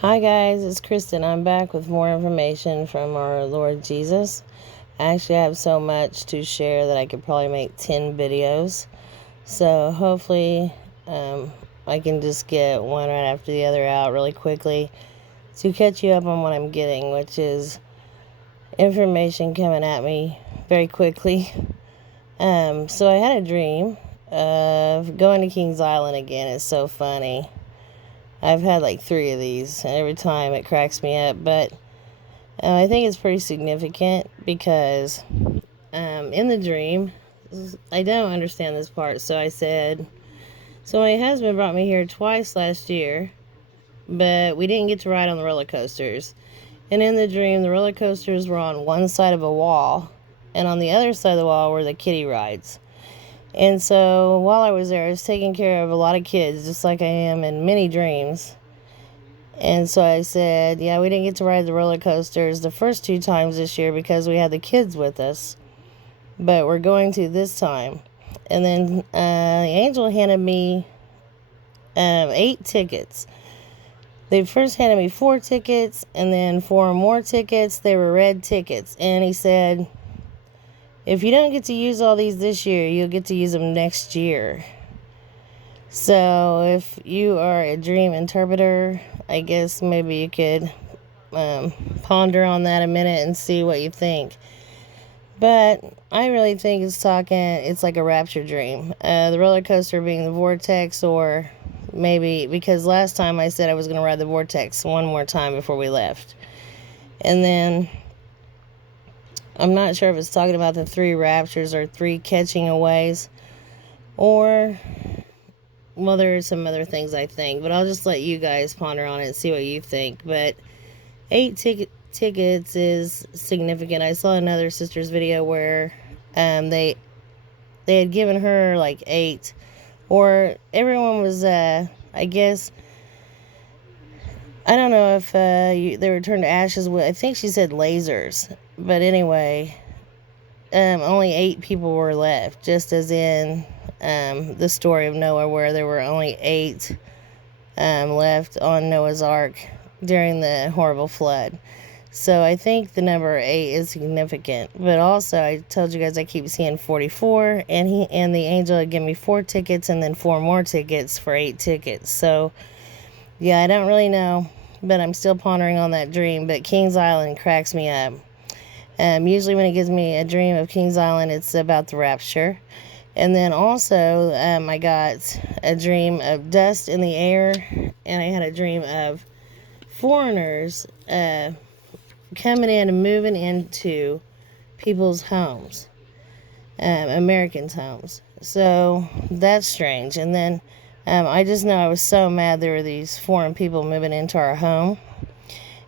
Hi guys, it's Kristen. I'm back with more information from our Lord Jesus. Actually, I have so much to share that I could probably make 10 videos. So hopefully I can just get one right after the other out really quickly to catch you up on what I'm getting, which is information coming at me very quickly. So I had a dream of going to Kings Island again. It's so funny. I've had like 3 of these, and every time it cracks me up. But I think it's pretty significant because in the dream, I don't understand this part. So I said, so my husband brought me here twice last year, but we didn't get to ride on the roller coasters. And in the dream, the roller coasters were on one side of a wall, and on the other side of the wall were the kiddie rides. And so while I was there, I was taking care of a lot of kids, just like I am in many dreams. And so I said, yeah, we didn't get to ride the roller coasters the first 2 times this year because we had the kids with us. But we're going to this time. And then the angel handed me 8 tickets. They first handed me 4 tickets and then 4 more tickets. They were red tickets. And he said, if you don't get to use all these this year, you'll get to use them next year. So if you are a dream interpreter, I guess maybe you could ponder on that a minute and see what you think. But I really think it's like a rapture dream. The roller coaster being the vortex, or maybe because last time I said I was going to ride the vortex one more time before we left. And then I'm not sure if it's talking about the 3 raptures or 3 catching aways, or, well, there are some other things I think, but I'll just let you guys ponder on it and see what you think. But 8 tickets is significant. I saw another sister's video where they had given her like 8, or everyone was I guess, I don't know if they were turned to ashes with, I think she said lasers, but anyway, only 8 people were left, just as in the story of Noah, where there were only 8 left on Noah's Ark during the horrible flood. So I think the number 8 is significant. But also, I told you guys I keep seeing 44, and the angel had given me 4 tickets and then 4 more tickets for 8 tickets. So yeah, I don't really know, but I'm still pondering on that dream. But Kings Island cracks me up. Usually when it gives me a dream of Kings Island, it's about the rapture. And then also, I got a dream of dust in the air, and I had a dream of foreigners coming in and moving into people's homes, Americans' homes. So that's strange. And then I just know I was so mad there were these foreign people moving into our home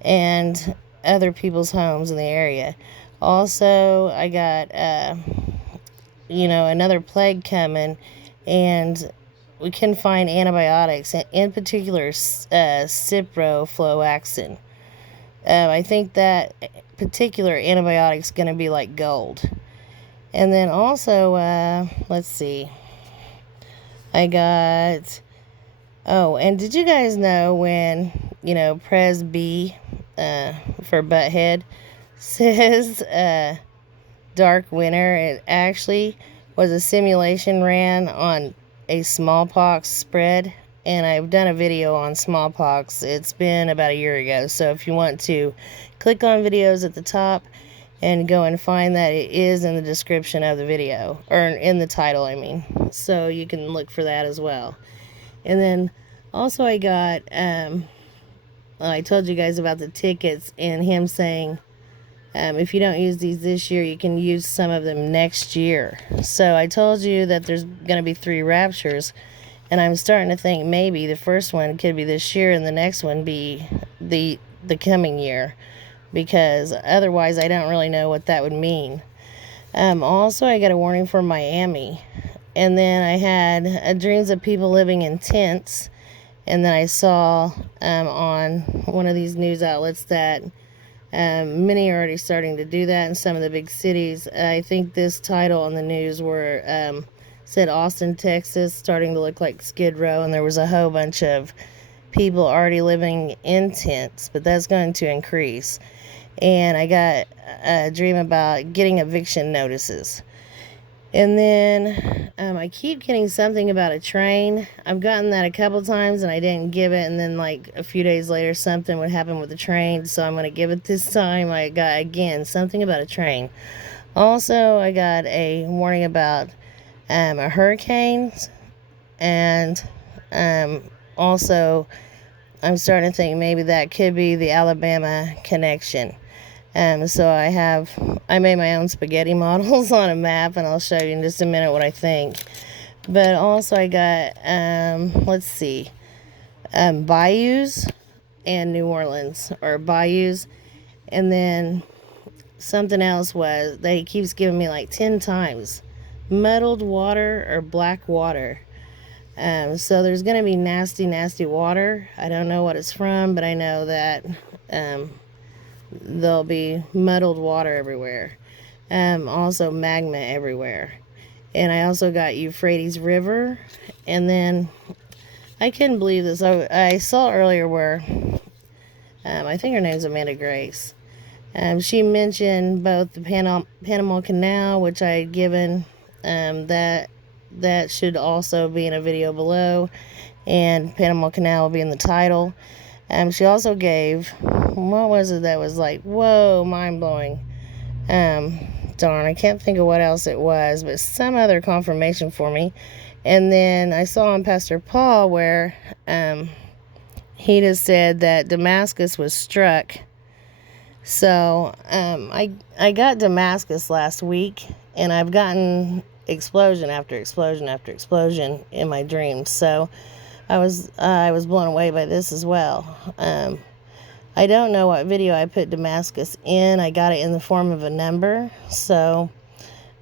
and other people's homes in the area. Also, I got another plague coming, and we can find antibiotics, in particular ciprofloxacin. I think that particular antibiotic is going to be like gold. And then also, let's see, I got, and did you guys know when, Pres B for Butthead says Dark Winter, it actually was a simulation ran on a smallpox spread, and I've done a video on smallpox. It's been about a year ago, so if you want to click on videos at the top and go and find that, it is in the description of the video, or in the title, I mean, so you can look for that as well. And then also I got I told you guys about the tickets and him saying, if you don't use these this year, you can use some of them next year. So I told you that there's going to be 3 raptures, and I'm starting to think maybe the first one could be this year and the next one be the coming year, because otherwise I don't really know what that would mean. Also, I got a warning for Miami, and then I had dreams of people living in tents, and then I saw on one of these news outlets that many are already starting to do that in some of the big cities. I think this title on the news said Austin, Texas, starting to look like Skid Row, and there was a whole bunch of people already living in tents, but that's going to increase. And I got a dream about getting eviction notices. And then I keep getting something about a train. I've gotten that a couple times and I didn't give it. And then like a few days later, something would happen with the train. So I'm going to give it this time. I got, again, something about a train. Also, I got a warning about a hurricane. And also, I'm starting to think maybe that could be the Alabama connection. So I made my own spaghetti models on a map, and I'll show you in just a minute what I think. But also I got, bayous and New Orleans, or bayous. And then something else was, they keeps giving me like 10 times, muddled water or black water. So there's going to be nasty, nasty water. I don't know what it's from, but I know that there'll be muddled water everywhere. Also magma everywhere. And I also got Euphrates River. And then I couldn't believe this. I saw earlier where I think her name's Amanda Grace. She mentioned both the Panama Canal, which I had given, that should also be in a video below, and Panama Canal will be in the title. She also gave, what was it that was like, whoa, mind-blowing? Darn, I can't think of what else it was, but some other confirmation for me. And then I saw on Pastor Paul where he just said that Damascus was struck. So I got Damascus last week, and I've gotten explosion after explosion after explosion in my dreams. So I was blown away by this as well. I don't know what video I put Damascus in. I got it in the form of a number. So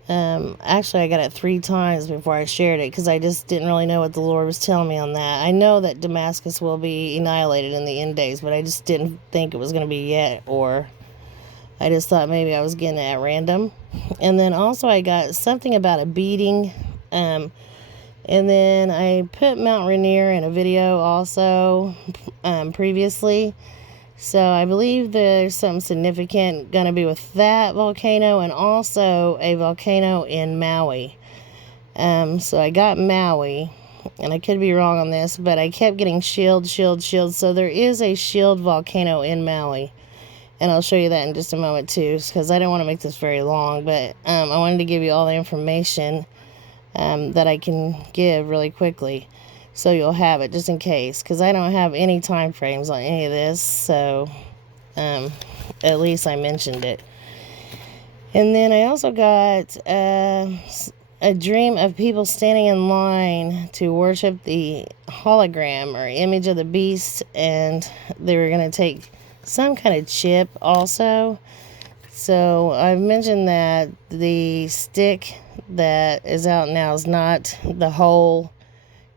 actually I got it 3 times before I shared it, because I just didn't really know what the Lord was telling me on that. I know that Damascus will be annihilated in the end days, but I just didn't think it was going to be yet, or I just thought maybe I was getting it at random. And then also I got something about a beating. And then I put Mount Rainier in a video also previously. So I believe there's something significant going to be with that volcano, and also a volcano in Maui. So I got Maui, and I could be wrong on this, but I kept getting shield. So there is a shield volcano in Maui. And I'll show you that in just a moment too, because I don't want to make this very long, but I wanted to give you all the information that I can give really quickly, so you'll have it just in case, because I don't have any time frames on any of this, so at least I mentioned it. And then I also got a dream of people standing in line to worship the hologram or image of the beast, and they were going to take some kind of chip also. So I've mentioned that the stick that is out now is not the whole,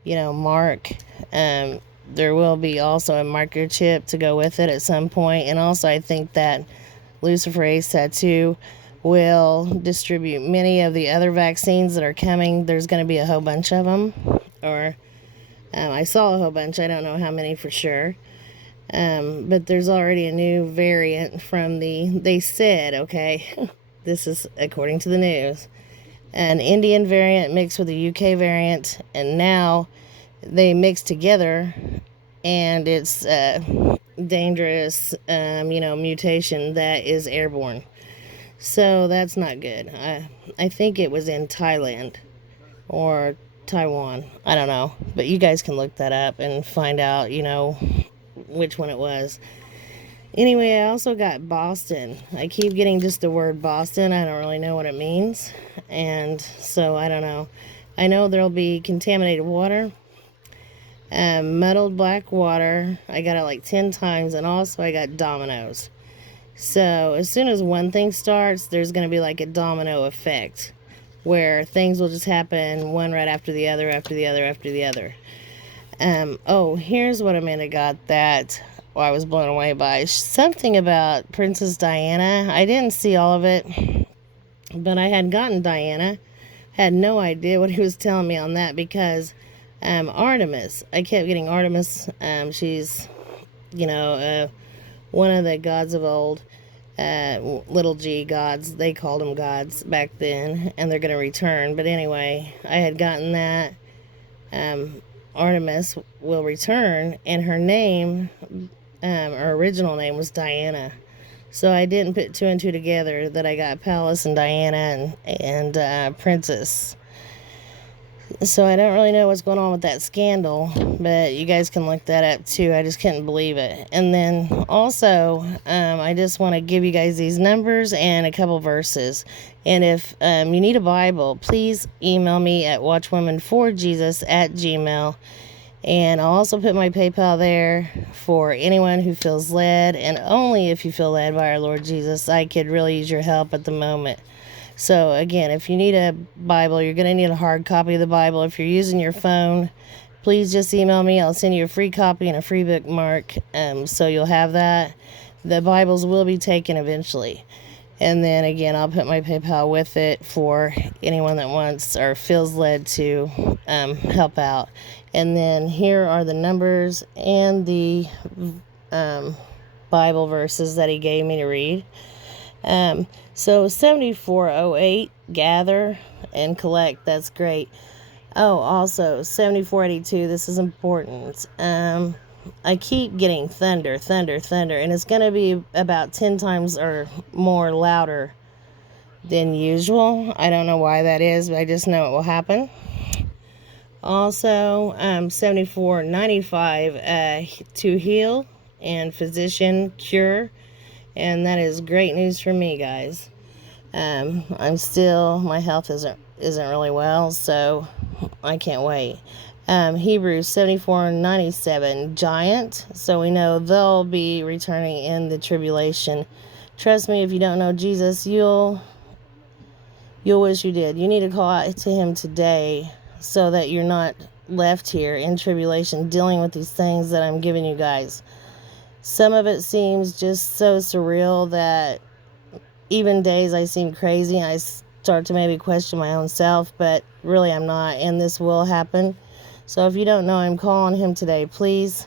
mark. There will be also a marker chip to go with it at some point. And also I think that Luciferase Tattoo will distribute many of the other vaccines that are coming. There's going to be a whole bunch of them. Or I saw a whole bunch. I don't know how many for sure. But there's already a new variant from they said, okay, this is according to the news, an Indian variant mixed with a UK variant, and now they mix together, and it's a dangerous, mutation that is airborne. So that's not good. I think it was in Thailand or Taiwan. I don't know, but you guys can look that up and find out, which one it was. Anyway, I also got Boston. I keep getting just the word Boston. I don't really know what it means, and so I don't know. I know there'll be contaminated water, muddled black water. I got it like 10 times, and also I got dominoes. So as soon as one thing starts, there's going to be like a domino effect, where things will just happen one right after the other, after the other, after the other. Here's what Amanda got that I was blown away by. Something about Princess Diana. I didn't see all of it, but I had gotten Diana. Had no idea what he was telling me on that, because Artemis. I kept getting Artemis. She's, one of the gods of old. Little g gods. They called them gods back then, and they're going to return. But anyway, I had gotten that. Artemis will return, and her name, her original name was Diana. So I didn't put two and two together that I got Palace and Diana and Princess. So I don't really know what's going on with that scandal, but you guys can look that up too. I just couldn't believe it. And then also, I just want to give you guys these numbers and a couple verses. And if you need a Bible, please email me at watchwomenforjesus@gmail.com. And I'll also put my PayPal there for anyone who feels led, and only if you feel led by our Lord Jesus. I could really use your help at the moment. So again, if you need a Bible, you're going to need a hard copy of the Bible. If you're using your phone, please just email me. I'll send you a free copy and a free bookmark, so you'll have that. The Bibles will be taken eventually. And then again, I'll put my PayPal with it for anyone that wants or feels led to help out. And then here are the numbers and the Bible verses that he gave me to read. So 7408, gather and collect. That's great. Oh, also 7482. This is important. I keep getting thunder, and it's going to be about 10 times or more louder than usual. I don't know why that is, but I just know it will happen. Also, 7495, to heal and physician cure, and that is great news for me, guys. My health isn't really well, so I can't wait. Hebrews 74:97, giant. So we know they'll be returning in the tribulation. Trust me, if you don't know Jesus, you'll wish you did. You need to call out to him today so that you're not left here in tribulation dealing with these things that I'm giving you guys. Some of it seems just so surreal that even days I seem crazy and I start to maybe question my own self, but really I'm not, and this will happen. So if you don't know him, call on him today, please.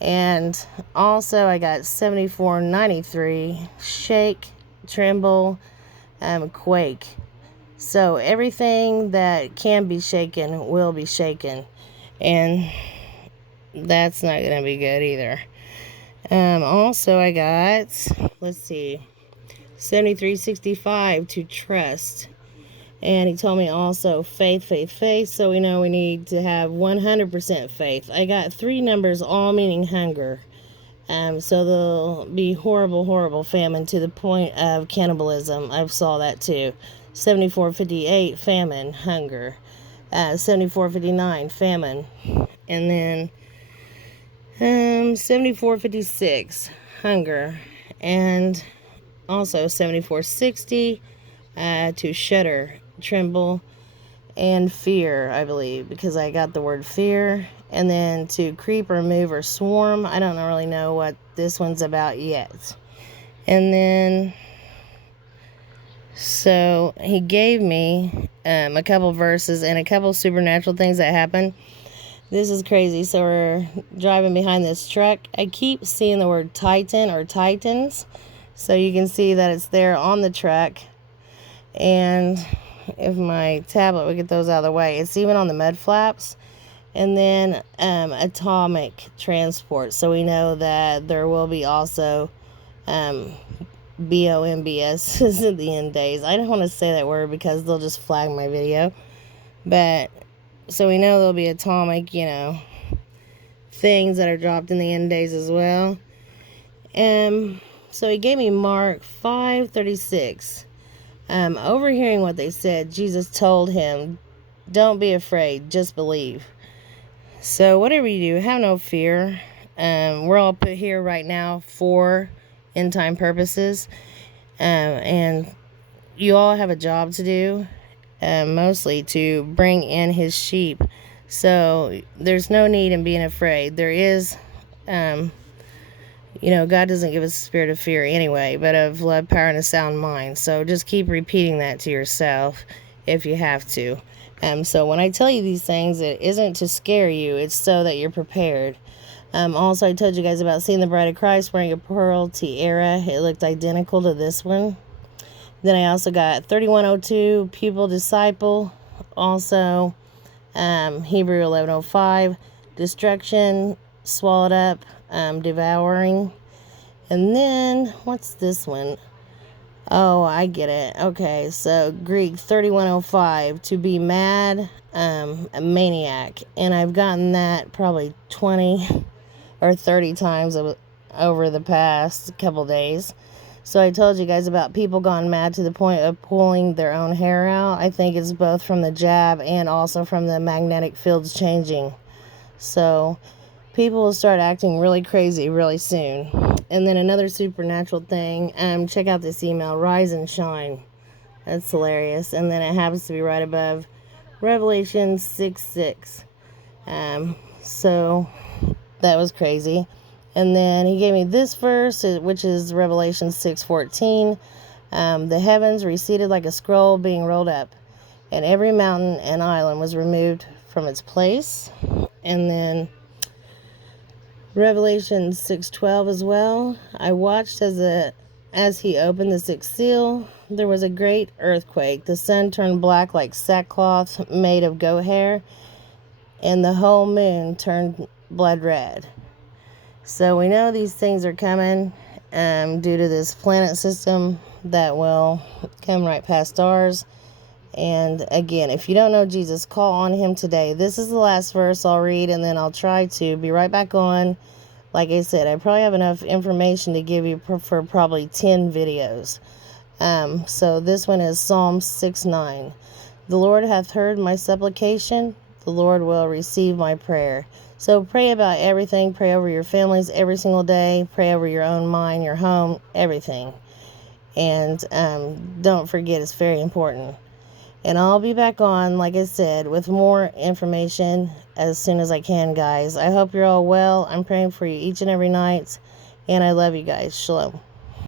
And also I got 7493, shake, tremble, quake. So everything that can be shaken will be shaken. And that's not going to be good either. Also I got, 7365, to trust. And he told me also faith. So we know we need to have 100% faith. I got 3 numbers, all meaning hunger. So there'll be horrible famine to the point of cannibalism. I saw that too. 7458, famine, hunger. 7459, famine. And then 7456, hunger. And also 7460, to shudder, tremble, and fear, I believe, because I got the word fear. And then to creep or move or swarm. I don't really know what this one's about yet. And then, so he gave me a couple verses and a couple supernatural things that happened. This is crazy. So we're driving behind this truck. I keep seeing the word Titan or Titans. So you can see that it's there on the truck. And if my tablet would get those out of the way, it's even on the mud flaps. And then atomic transport. So we know that there will be also BOMBS in the end days. I don't want to say that word because they'll just flag my video. But so we know there'll be atomic, things that are dropped in the end days as well. So he gave me Mark 5:36. Overhearing what they said, Jesus told him, don't be afraid, just believe. So whatever you do, have no fear. We're all put here right now for end time purposes. And you all have a job to do, mostly to bring in his sheep. So there's no need in being afraid. There is, God doesn't give us a spirit of fear anyway, but of love, power, and a sound mind. So just keep repeating that to yourself if you have to. So when I tell you these things, it isn't to scare you, it's so that you're prepared. Also, I told you guys about seeing the bride of Christ wearing a pearl tiara. It looked identical to this one. Then I also got 3102, pupil disciple. Also, Hebrew 1105, destruction, swallowed up, devouring. And then, what's this one? Oh, I get it. Okay, so Greek 3105, to be mad, a maniac. And I've gotten that probably 20 or 30 times over the past couple days. So I told you guys about people gone mad to the point of pulling their own hair out. I think it's both from the jab and also from the magnetic fields changing. So people will start acting really crazy really soon. And then another supernatural thing, check out this email, Rise and Shine. That's hilarious. And then it happens to be right above Revelation 6:6. So that was crazy. And then he gave me this verse, which is Revelation 6:14. The heavens receded like a scroll being rolled up, and every mountain and island was removed from its place. And then Revelation 6:12 as well. I watched as he opened the sixth seal. There was a great earthquake. The sun turned black like sackcloth made of goat hair, and the whole moon turned blood red. So we know these things are coming due to this planet system that will come right past ours. And again, if you don't know Jesus, call on him today. This is the last verse I'll read, and then I'll try to be right back on. Like I said, I probably have enough information to give you for probably 10 videos. So this one is Psalm 6:9. The Lord hath heard my supplication. The Lord will receive my prayer. So pray about everything. Pray over your families every single day. Pray over your own mind, your home, everything. And don't forget, it's very important. And I'll be back on, like I said, with more information as soon as I can, guys. I hope you're all well. I'm praying for you each and every night. And I love you guys. Shalom.